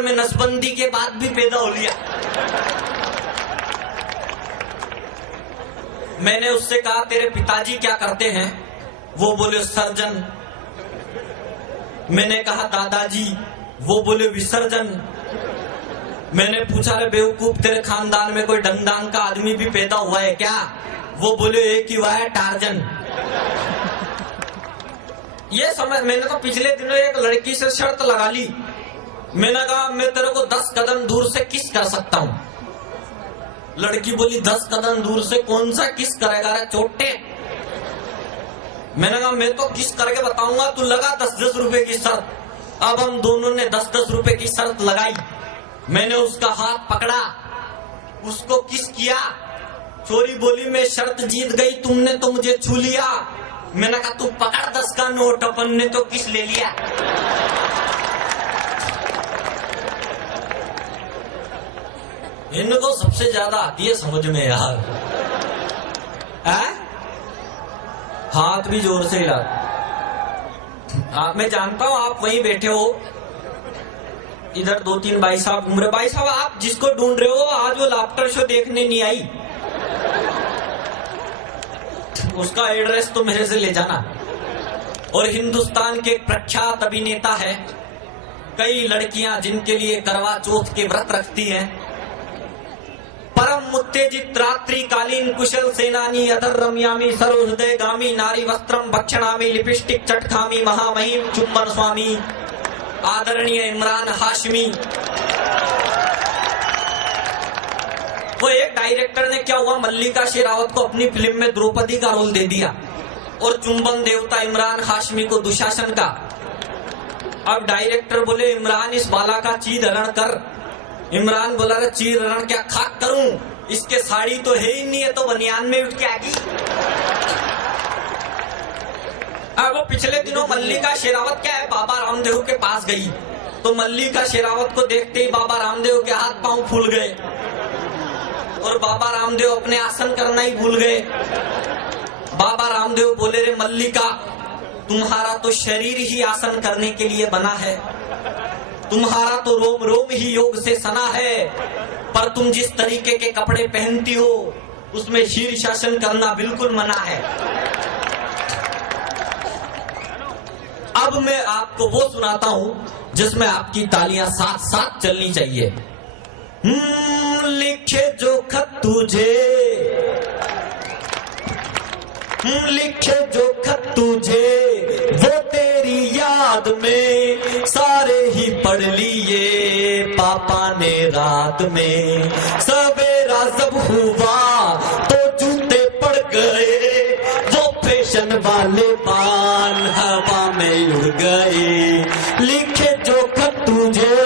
उम्र में नसबंदी के बाद भी पैदा हो लिया। मैंने उससे कहा तेरे पिताजी क्या करते हैं? वो बोले सर्जन। मैंने कहा दादाजी? वो बोले विसर्जन। मैंने पूछा रे बेवकूफ, तेरे खानदान में कोई डंगडांग का आदमी भी पैदा हुआ है क्या? वो बोले एक ही हुआ है, टार्जन। ये समझ, मैंने तो पिछले दिनों एक लड़की से शर्त लगा ली। मैंने कहा मैं तेरे को 10 कदम दूर से किस कर सकता हूँ। लड़की बोली 10 कदम दूर से कौन सा किस करेगा रे चोटे? मैंने कहा मैं तो किस करके बताऊंगा, तू लगा 10-10 रुपए की शर्त। अब हम दोनों ने 10-10 रुपए की शर्त लगाई। मैंने उसका हाथ पकड़ा, उसको किस किया। चोरी बोली मैं शर्त जीत गई, तुमने तो मुझे छू लिया। मैंने कहा तू पकड़ 10 का नोट, अपन ने तो किस ले लिया। इनको सबसे ज्यादा आती है समझ में यार। हाथ भी जोर से हिला। मैं जानता हूं आप वहीं बैठे हो, इधर 2-3 भाई साहब घूम रहे। भाई साहब आप जिसको ढूंढ रहे हो आज वो लाफ्टर शो देखने नहीं आई, उसका एड्रेस तो मेरे से ले जाना। और हिंदुस्तान के प्रख्यात अभिनेता है, कई लड़कियां जिनके लिए करवा चौथ के व्रत रखती हैं। परम उत्तेजित रात्रिकालीन कुशल सेनानी अधर रम्यामी सरोहृदय गामी नारी वस्त्रम भक्षणामी लिपस्टिक चटखामी महामहिम चुंबन स्वामी आदरणीय इमरान हाशमी। वो एक डायरेक्टर ने क्या हुआ, मल्लिका शेरावत को अपनी फिल्म में द्रौपदी का रोल दे दिया और चुंबन देवता इमरान हाशमी को दुशासन का। अब डायरेक्टर बोले इमरान इस बाला का चीर हरण कर। इमरान बोला रे चीर हरण क्या खाक करूं, इसके साड़ी तो है ही नहीं है, तो बनियान में उठ के आ गई। अब वो पिछले दिनों मल्लिका शेरावत क्या है बाबा रामदेव के पास गई, तो मल्लिका शेरावत को देखते ही बाबा रामदेव के हाथ पांव फूल गए और बाबा रामदेव अपने आसन करना ही भूल गए। बाबा रामदेव बोले रे मल्लिका, तुम्हारा तो शरीर ही आसन करने के लिए बना है, तुम्हारा तो रोम रोम ही योग से सना है, पर तुम जिस तरीके के कपड़े पहनती हो उसमें शीर्षासन करना बिल्कुल मना है। अब मैं आपको वो सुनाता हूं जिसमें आपकी तालियां साथ साथ चलनी चाहिए। लिखे जो खत तुझे, लिखे जो खत तुझे वो तेरी याद में सारे ही पढ़ लिए पापा ने रात में। सवेरा जब हुआ तो जूते पड़ गए, वो फैशन वाले बाल हवा में उड़ गए। लिखे जो खत तुझे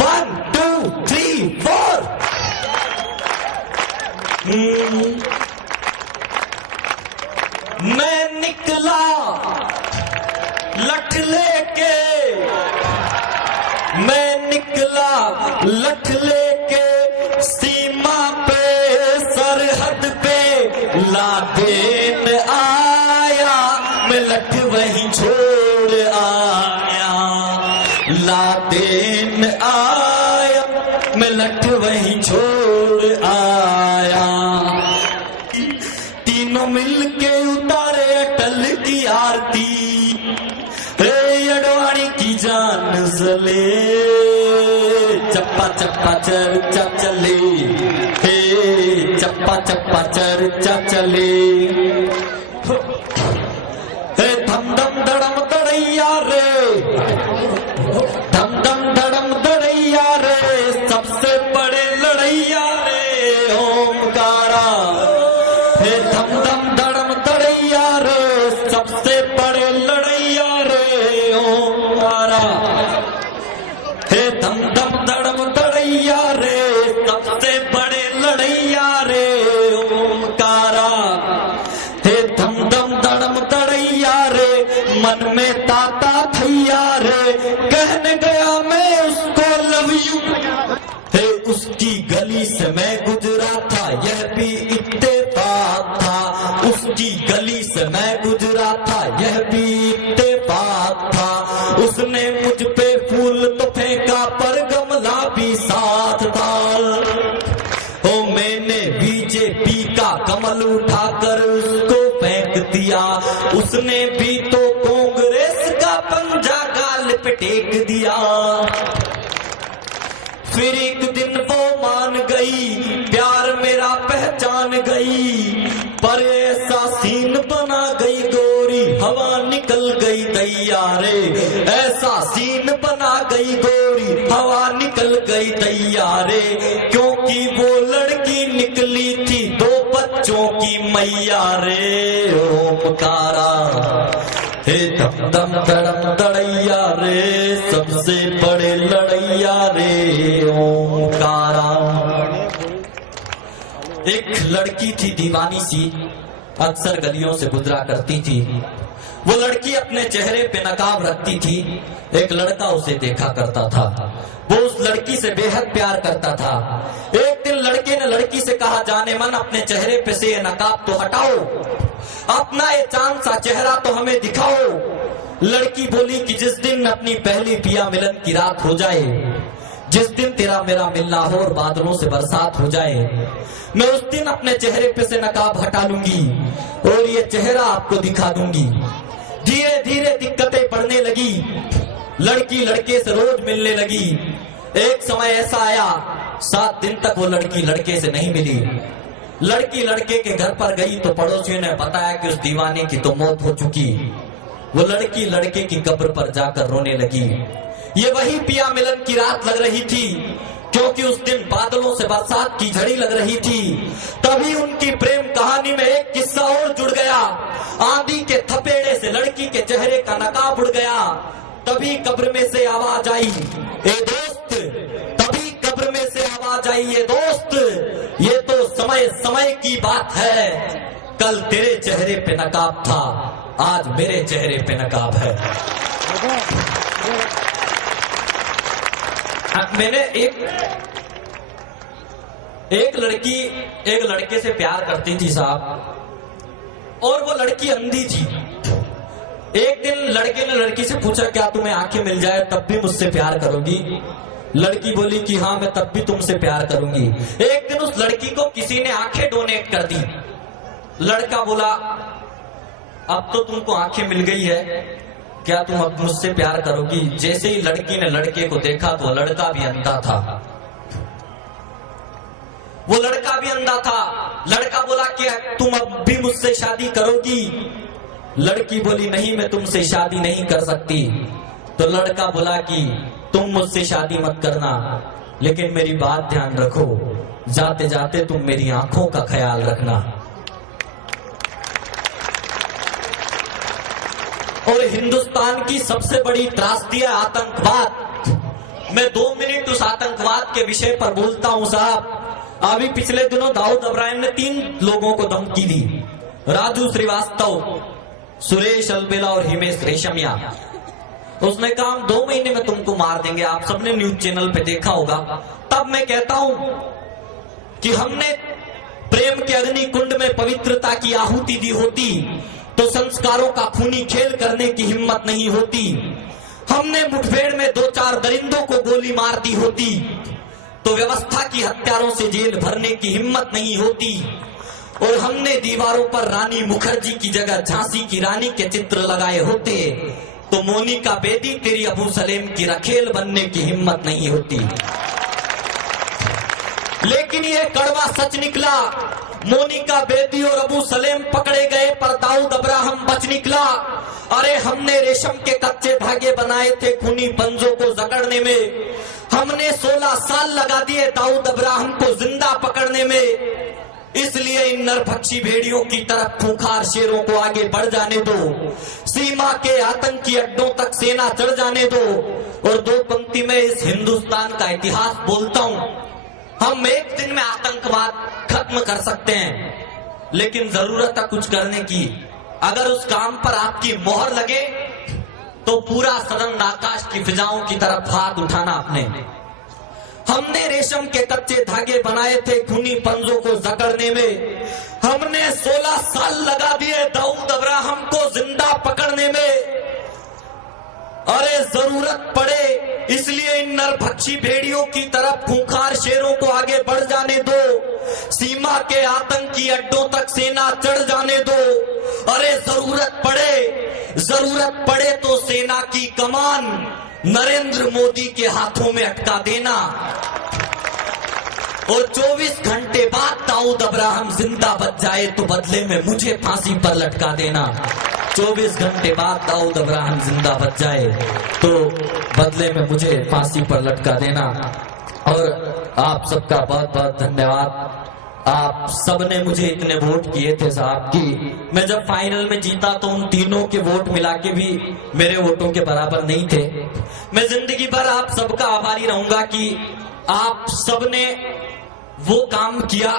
1 2 3 4। मैं निकला लठ लेके, मैं निकला लठ लेके सीमा पे सरहद पे लादेन आया, मैं लठ वहीं छोड़ आया। लादेन आया, मैं लठ वहीं छोड़ आया। तीनों मिलके उतारे अटल की आरती, अडवाणी की जान जले, चप्पा चप्पा चर्चा चले, हे चप्पा चप्पा चर्चा चले। हे धम धम धड़म धड़ैया रे, धम धम धड़म धड़ैया रे, सबसे बड़े लड़ैया रे ओमकारा। हे धम धम धड़म धड़ैया रे, सबसे बड़े लड़ैया रे ओमकारा। हे धम धम धड़म धड़ैया रे, सबसे बड़े लड़ैया रे ओमकारा। हे धम धम धड़म धड़ैया रे, मन में ताता थैया रे, कहने गया मैं उसको लव यू। हे उसकी गली से मैं गुजरा था, यह भी इत्तेफाक था। उसकी गली से मैं गुजरा था, यह भी इत्तेफाक था। उसने मुझ पे फूल तो फेंका पर गमला भी साथ था। ओ मैंने बीजेपी का कमल उठाकर उसको फेंक दिया, उसने भी तो कांग्रेस का पंजा गाल पे टेक दिया। फिर एक दिन वो मान गई, प्यार मेरा पहचान गई, पर ऐसा सीन बना गई गोरी हवा निकल गई दैया रे। ऐसा सीन बना गई गोरी हवा निकल गई दैया रे, क्योंकि वो लड़की निकली थी 2 बच्चों की मैया रे। ओमकारा हे दम दम दड़म दड़ैया रे, सबसे बड़े लड़ैया रे ओमकारा। एक लड़की थी दीवानी सी, अक्सर गलियों से गुजरा करती थी। वो लड़की अपने चेहरे पे नकाब रखती थी। एक लड़का उसे देखा करता था, वो उस लड़की से बेहद प्यार करता था। एक दिन लड़के ने लड़की से कहा, जाने मन अपने चेहरे पे से ये नकाब तो हटाओ, अपना ये चांद सा चेहरा तो हमें दिखाओ। लड़की बोली कि जिस दिन अपनी पहली पिया मिलन की रात हो जाए, जिस दिन तेरा मेरा मिलना हो और बादलों से बरसात हो जाए, मैं उस दिन अपने चेहरे पे से नकाब हटा लूंगी और ये चेहरा आपको दिखा दूंगी। धीरे धीरे दिक्कतें बढ़ने लगी, लड़की लड़के से रोज मिलने लगी। एक समय ऐसा आया, 7 दिन तक वो लड़की लड़के से नहीं मिली। लड़की लड़के के घर पर गई तो पड़ोसियों ने बताया कि उस दीवाने की तो मौत हो चुकी। वो लड़की लड़के की कब्र पर जाकर रोने लगी। ये वही पिया मिलन की रात लग रही थी, क्योंकि उस दिन बादलों से बरसात की झड़ी लग रही थी। तभी उनकी प्रेम कहानी में एक किस्सा और जुड़ गया। आंधी के थपेड़े से लड़की के चेहरे का नकाब उड़ गया। तभी कब्र में से आवाज आई, ए दोस्त, तभी कब्र में से आवाज आई, ये दोस्त, ये तो समय समय की बात है। कल तेरे चेहरे पे नकाब था, आज मेरे चेहरे पे नकाब है। मैंने एक लड़की एक लड़के से प्यार करती थी साहब, और वो लड़की अंधी थी। एक दिन लड़के ने लड़की से पूछा, क्या तुम्हें आंखें मिल जाए तब भी मुझसे प्यार करोगी? लड़की बोली कि हाँ, मैं तब भी तुमसे प्यार करूंगी। एक दिन उस लड़की को किसी ने आंखें डोनेट कर दी। लड़का बोला, अब तो तुमको आंखें मिल गई है, क्या तुम अब मुझसे प्यार करोगी? जैसे ही लड़की ने लड़के को देखा तो लड़का भी अंधा था। वो लड़का भी अंधा था। लड़का बोला, क्या तुम अब भी मुझसे शादी करोगी? लड़की बोली, नहीं, मैं तुमसे शादी नहीं कर सकती। तो लड़का बोला कि तुम मुझसे शादी मत करना, लेकिन मेरी बात ध्यान रखो, जाते जाते तुम मेरी आंखों का ख्याल रखना। और हिंदुस्तान की सबसे बड़ी त्रासदी है आतंकवाद। मैं 2 मिनट उस आतंकवाद के विषय पर बोलता हूं साहब। अभी पिछले दिनों दाऊद इब्राहिम ने 3 लोगों को धमकी दी, राजू श्रीवास्तव, सुरेश अलबेला और हिमेश रेशमिया। उसने कहा, हम 2 महीने में तुमको मार देंगे। आप सबने न्यूज चैनल पे देखा होगा। तब मैं कहता हूं कि हमने प्रेम के अग्नि कुंड में पवित्रता की आहुति दी होती तो संस्कारों का खूनी खेल करने की हिम्मत नहीं होती। हमने मुठभेड़ में 2-4 दरिंदों को गोली मार दी होती तो व्यवस्था की हत्यारों से जेल भरने की हिम्मत नहीं होती। और हमने दीवारों पर रानी मुखर्जी की जगह झांसी की रानी के चित्र लगाए होते तो मोनिका बेदी तेरी अबू सलेम की रखेल बनने की हिम्मत नहीं होती। लेकिन ये कड़वा सच निकला, मोनिका बेदी और अबू सलेम पकड़े गए पर दाऊद इब्राहिम बच निकला। अरे हमने रेशम के कच्चे धागे बनाए थे खूनी पंजों को जकड़ने में। हमने 16 साल लगा दिए दाऊद इब्राहिम को जिंदा पकड़ने में। इसलिए इन नरभक्षी भेड़ियों की तरफ खूंखार शेरों को आगे बढ़ जाने दो, सीमा के आतंकी अड्डों तक सेना चढ़ जाने दो। और 2 पंक्ति में इस हिंदुस्तान का इतिहास बोलता हूं। हम एक दिन में आतंकवाद खत्म कर सकते हैं, लेकिन जरूरत है कुछ करने की। अगर उस काम पर आपकी मोहर लगे तो पूरा सदन आकाश की फिजाओं की तरफ हाथ उठाना अपने। हमने रेशम के कच्चे धागे बनाए थे खूनी पंजों को जकड़ने में। हमने 16 साल लगा दिए दाऊद इब्राहिम को जिंदा पकड़ने में। अरे जरूरत पड़े इसलिए इन नरभक्षी भेड़ियों की तरफ खूंखार शेरों को आगे बढ़ जाने दो, सीमा के आतंकी अड्डों तक सेना चढ़ जाने दो। अरे जरूरत पड़े तो सेना की कमान नरेंद्र मोदी के हाथों में अटका देना, और 24 घंटे बाद दाऊद अब्राहम जिंदा बच जाए तो बदले में मुझे फांसी पर लटका देना। 24 घंटे बाद दाऊद अब्राहम जिंदा बच जाए तो बदले में मुझे फांसी पर लटका देना। और आप सबका बहुत बहुत धन्यवाद। आप सबने मुझे इतने वोट किए थे साहब कि मैं जब फाइनल में जीता तो उन तीनों के वोट मिला के भी मेरे वोटों के बराबर नहीं थे। मैं जिंदगी भर आप सबका आभारी रहूंगा कि आप सबने वो काम किया,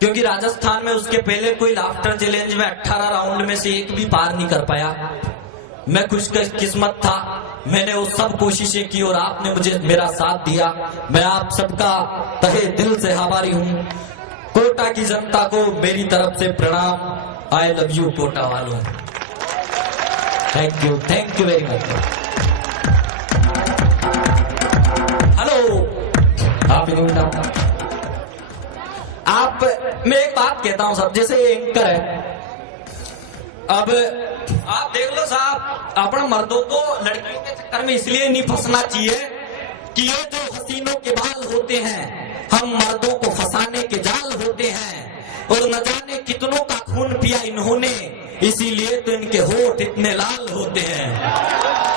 क्योंकि राजस्थान में उसके पहले कोई लाफ्टर चैलेंज में 18 राउंड में से एक भी पार नहीं कर पाया। मैं खुशकिस्मत था, मैंने वो सब कोशिशें की और आपने मुझे मेरा साथ दिया। मैं आप सबका तहे दिल से आभारी हूँ। कोटा की जनता को मेरी तरफ से प्रणाम। आई लव यू कोटा वालों। Thank you very much. Hello आप मैं एक बात कहता हूं साहब, जैसे ये एंकर है, अब आप देख लो साहब, अपने मर्दों को लड़कियों के चक्कर में इसलिए नहीं फंसना चाहिए कि ये जो हसीनों के बाल होते हैं हम मर्दों को फंसाने के जाल होते हैं, और न जाने कितनों का खून पिया इन्होंने, इसीलिए तो इनके होठ इतने लाल होते हैं।